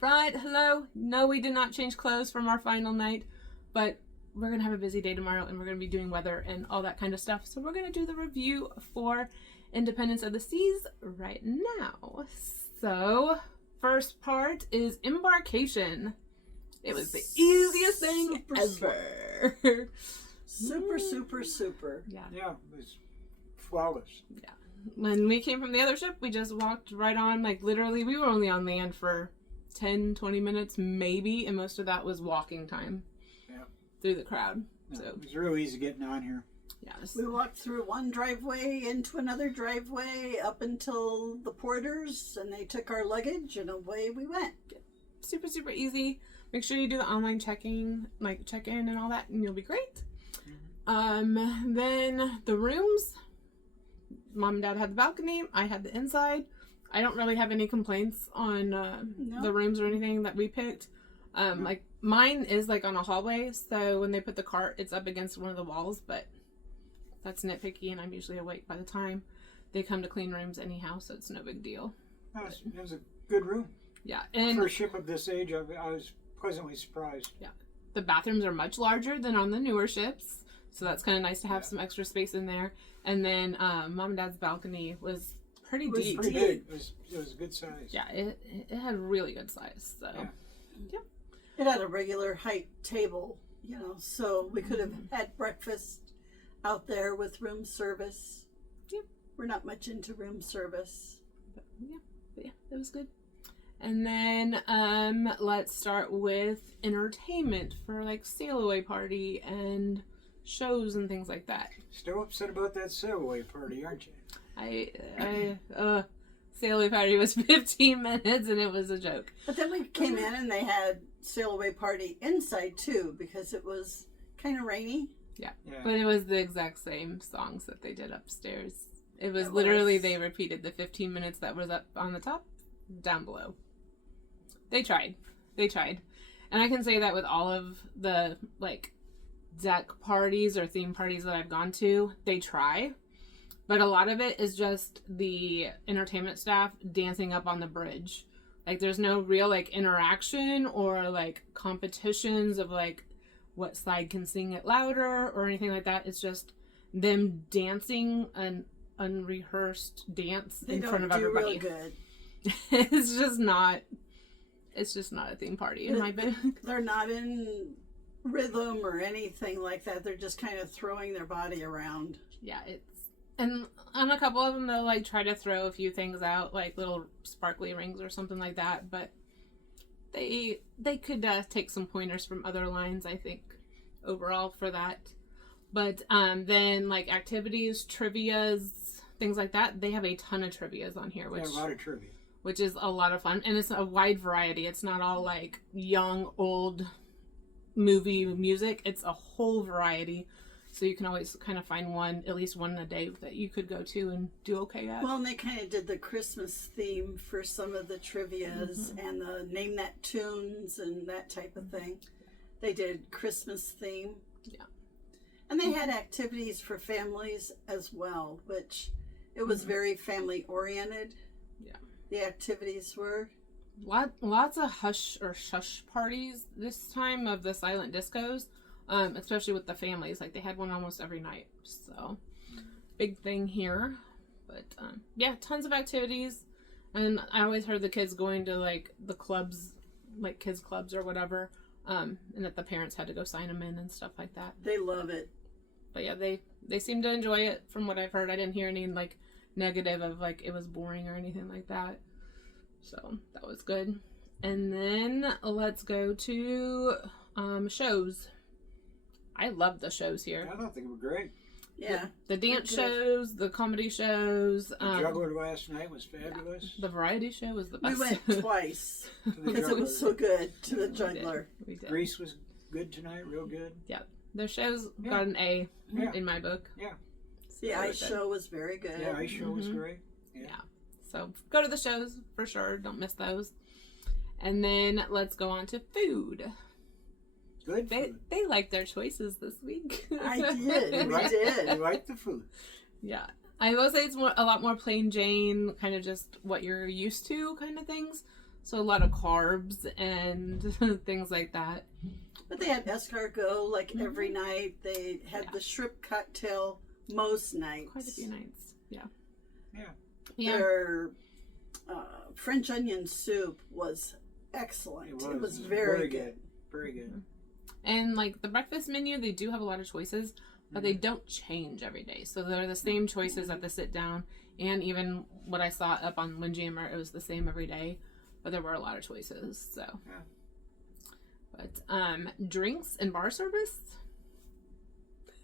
Alright, hello. No, we did not change clothes from our final night, but we're going to have a busy day tomorrow and we're going to be doing weather and all that kind of stuff. So we're going to do the review for Independence of the Seas right now. So, first part is embarkation. It was the easiest thing ever. Super. Yeah, it was flawless. Yeah. When we came from the other ship, we just walked right on. Like, literally, we were only on land for 10, 20 minutes, maybe, and most of that was walking time through the crowd. No, So it was real easy getting on here. Yes. We walked through one driveway into another driveway up until the porters, and they took our luggage, and away we went. Super easy. Make sure you do the online checking, like check-in and all that, and you'll be great. Then the rooms. Mom and Dad had the balcony. I had the inside. I don't really have any complaints on the rooms or anything that we picked. Like mine is like on a hallway, so when they put the cart, it's up against one of the walls, but that's nitpicky, and I'm usually awake by the time they come to clean rooms anyhow, so it's no big deal. It was a good room. Yeah, and for a ship of this age, I was pleasantly surprised. Yeah, the bathrooms are much larger than on the newer ships, so that's kind of nice to have some extra space in there. And then Mom and Dad's balcony was pretty deep. Pretty big. It was a good size. Yeah, it had really good size. So, yeah. It had a regular height table, so we could have had breakfast out there with room service. Yep. We're not much into room service. But yeah, it was good. And then let's start with entertainment for like sail away party and shows and things like that. Still upset about that sail away party, aren't you? Sail away party was 15 minutes and it was a joke. But then we came in and they had sail away party inside too, because it was kind of rainy. Yeah, but it was the exact same songs that they did upstairs. It was literally, they repeated the 15 minutes that was up on the top, down below. They tried. And I can say that with all of the, like, deck parties or theme parties that I've gone to, they try. But a lot of it is just the entertainment staff dancing up on the bridge. Like, there's no real, like, interaction or, like, competitions of, like, what side can sing it louder or anything like that. It's just them dancing an unrehearsed dance in front of everybody. Real good. It's just not a theme party in my book. They're not in rhythm or anything like that. They're just kind of throwing their body around. Yeah, and on a couple of them they'll like try to throw a few things out, like little sparkly rings or something like that, but they could take some pointers from other lines, I think, overall for that. But then like activities, trivias, things like that, they have a ton of trivias on here, which a lot of trivia, which is a lot of fun, and it's a wide variety. It's not all like young, old movie music. It's a whole variety, so you can always kind of find at least one a day that you could go to and do okay at. Well, and they kind of did the Christmas theme for some of the trivias and the name that tunes and that type of thing. They did Christmas theme. Yeah. And they had activities for families as well, which it was very family oriented. Yeah. The activities were. Lots of hush or shush parties this time of the silent discos, especially with the families. Like, they had one almost every night, so big thing here. But yeah, tons of activities, and I always heard the kids going to like the clubs, like kids clubs or whatever, and that the parents had to go sign them in and stuff like that. They love it. But yeah, they seem to enjoy it from what I've heard. I didn't hear any like negative of like it was boring or anything like that. So that was good. And then let's go to shows. I love the shows here. I thought they were great. Yeah. The dance shows, the comedy shows. The juggler last night was fabulous. Yeah. The variety show was the best. We went twice because it was so good to the juggler. We did. Grease was good tonight, real good. Yeah. Their shows got an A in my book. Yeah. So the ice show was very good. Yeah, ice show was great. Yeah. So go to the shows for sure. Don't miss those. And then let's go on to food. Good food. They liked their choices this week. I did. We did. I liked the food. Yeah. I will say it's a lot more plain Jane, kind of just what you're used to kind of things. So a lot of carbs and things like that. But they had escargot like every night. They had the shrimp cocktail most nights. Quite a few nights. Yeah. Their French onion soup was excellent. It was very good. Very good. And like the breakfast menu, they do have a lot of choices, but they don't change every day. So they're the same choices at the sit down, and even what I saw up on Windjammer, it was the same every day, but there were a lot of choices. So, but drinks and bar service.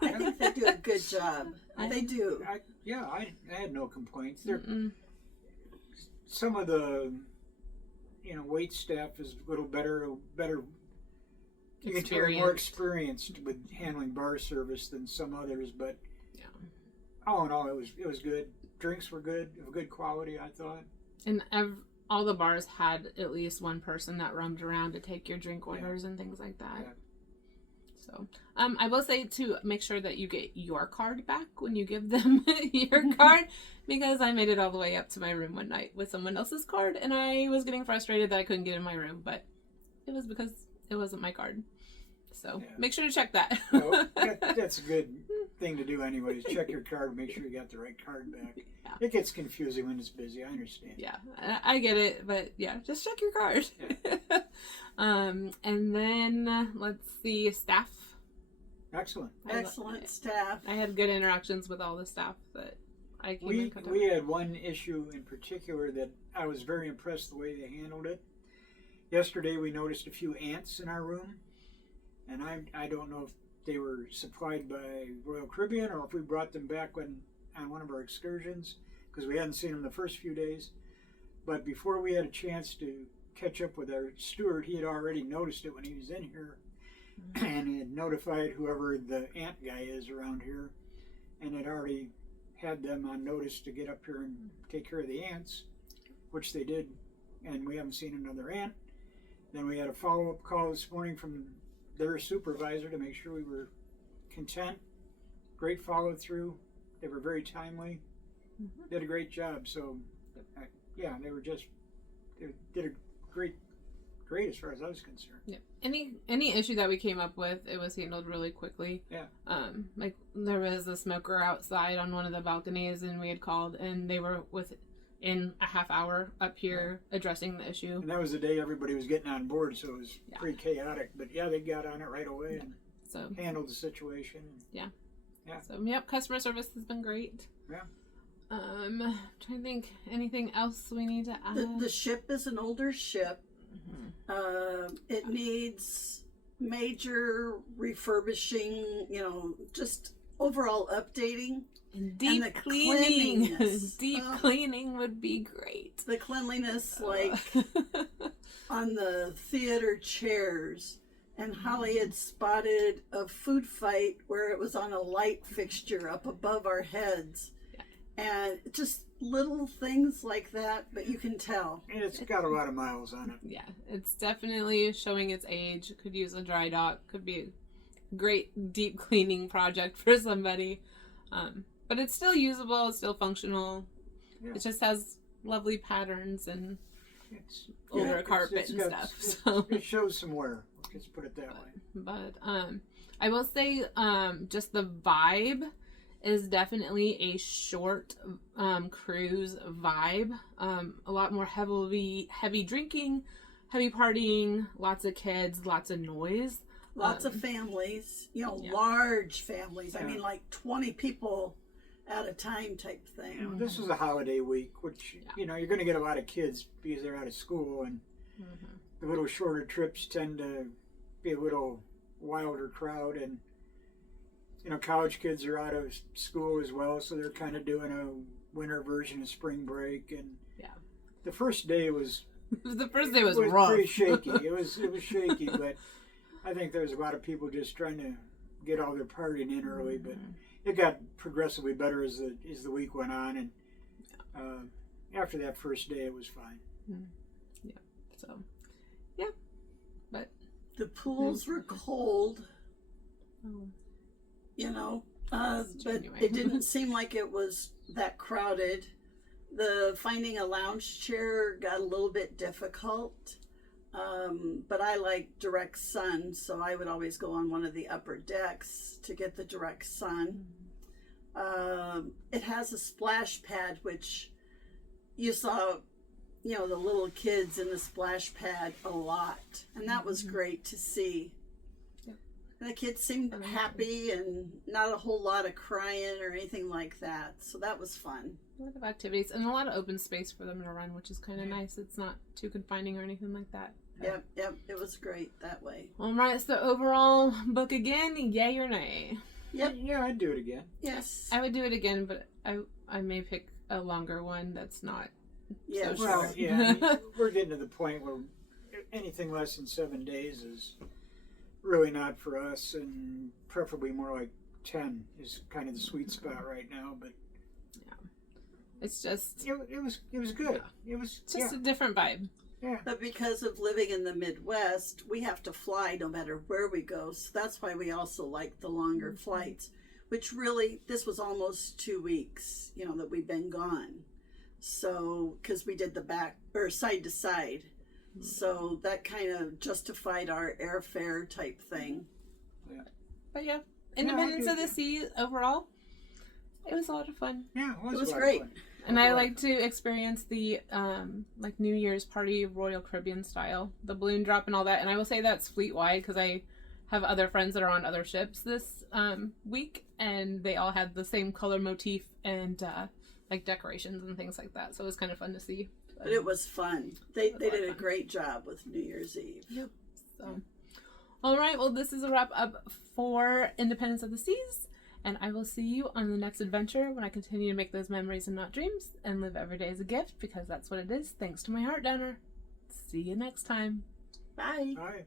I think they do a good job. They do. I had no complaints. Some of the, wait staff is a little better. You can tell they're more experienced with handling bar service than some others, but all in all, it was good. Drinks were good, of good quality, I thought. And all the bars had at least one person that roamed around to take your drink orders and things like that. Yeah. So, I will say to make sure that you get your card back when you give them your card, because I made it all the way up to my room one night with someone else's card, and I was getting frustrated that I couldn't get in my room, but it was because it wasn't my card. So make sure to check that. That's a good thing to do anyways. Check your card, make sure you got the right card back. Yeah. It gets confusing when it's busy, I understand. Yeah, I get it, but just check your card. Yeah. And then let's see, staff. Excellent. Excellent staff. I had good interactions with all the staff that I came in contact with. We had one issue in particular that I was very impressed the way they handled it. Yesterday we noticed a few ants in our room, and I don't know if they were supplied by Royal Caribbean or if we brought them back on one of our excursions, because we hadn't seen them the first few days. But before we had a chance to catch up with our steward, he had already noticed it when he was in here, and he had notified whoever the ant guy is around here, and had already had them on notice to get up here and take care of the ants, which they did, and we haven't seen another ant. Then we had a follow-up call this morning from their supervisor to make sure we were content. Great follow-through. They were very timely. Did a great job. So, they did a great as far as I was concerned. Yeah. Any issue that we came up with, it was handled really quickly. Yeah. Like there was a smoker outside on one of the balconies, and we had called, and they were within a half hour up here addressing the issue. And that was the day everybody was getting on board, so it was pretty chaotic. But they got on it right away and handled the situation. Yeah. So customer service has been great. Yeah. Trying to think anything else we need to add. The ship is an older ship. It needs major refurbishing, just overall updating. And deep the cleaning. cleanliness. Cleaning would be great. The cleanliness, on the theater chairs. And Holly had spotted a food fight where it was on a light fixture up above our heads. Yeah. And just little things like that, but you can tell. And it's got a lot of miles on it. Yeah, it's definitely showing its age. Could use a dry dock. Could be a great deep cleaning project for somebody. But it's still usable. It's still functional. Yeah. It just has lovely patterns and older carpet and stuff. So it shows some wear. Let's put it that way. But I will say, just the vibe is definitely a short cruise vibe. A lot more heavy drinking, heavy partying, lots of kids, lots of noise. Lots of families, large families. Yeah. I mean, like 20 people at a time type thing. This is a holiday week, which, you're going to get a lot of kids because they're out of school, and the little shorter trips tend to be a little wilder crowd, and college kids are out of school as well, so they're kind of doing a winter version of spring break. And the first day was rough. Pretty shaky. It was shaky, but I think there's a lot of people just trying to get all their partying in early, but it got progressively better as the week went on, and after that first day, it was fine. But the pools were cold. But it didn't seem like it was that crowded. The finding a lounge chair got a little bit difficult, but I like direct sun, so I would always go on one of the upper decks to get the direct sun. It has a splash pad, which you saw, the little kids in the splash pad a lot, and that was great to see. And the kids seemed happy and not a whole lot of crying or anything like that. So that was fun. A lot of activities and a lot of open space for them to run, which is kind of nice. It's not too confining or anything like that. Yep. It was great that way. All right, so overall book again, yay or nay? Yep. Yeah, I'd do it again. Yes. I would do it again, but I may pick a longer one that's not Yes. so Well, short. yeah, I mean, we're getting to the point where anything less than 7 days is really not for us, and preferably more like 10 is kind of the sweet spot right now. But It's just it was good. It was a different vibe. Yeah. But because of living in the Midwest, we have to fly no matter where we go. So that's why we also like the longer flights, which really, this was almost 2 weeks, that we've been gone. So, because we did the back or side to side. So that kind of justified our airfare type thing. Yeah. But yeah, Independence of the Sea overall, it was a lot of fun. Yeah, It was a lot of great. fun. And I like to experience the like New Year's party Royal Caribbean style, the balloon drop and all that. And I will say that's fleet wide because I have other friends that are on other ships this week, and they all had the same color motif and like decorations and things like that. So it was kind of fun to see. But it was fun. They did a great job with New Year's Eve. Yep. So, all right. Well, this is a wrap up for Independence of the Seas. And I will see you on the next adventure when I continue to make those memories and not dreams and live every day as a gift, because that's what it is, thanks to my heart donor. See you next time. Bye. All right.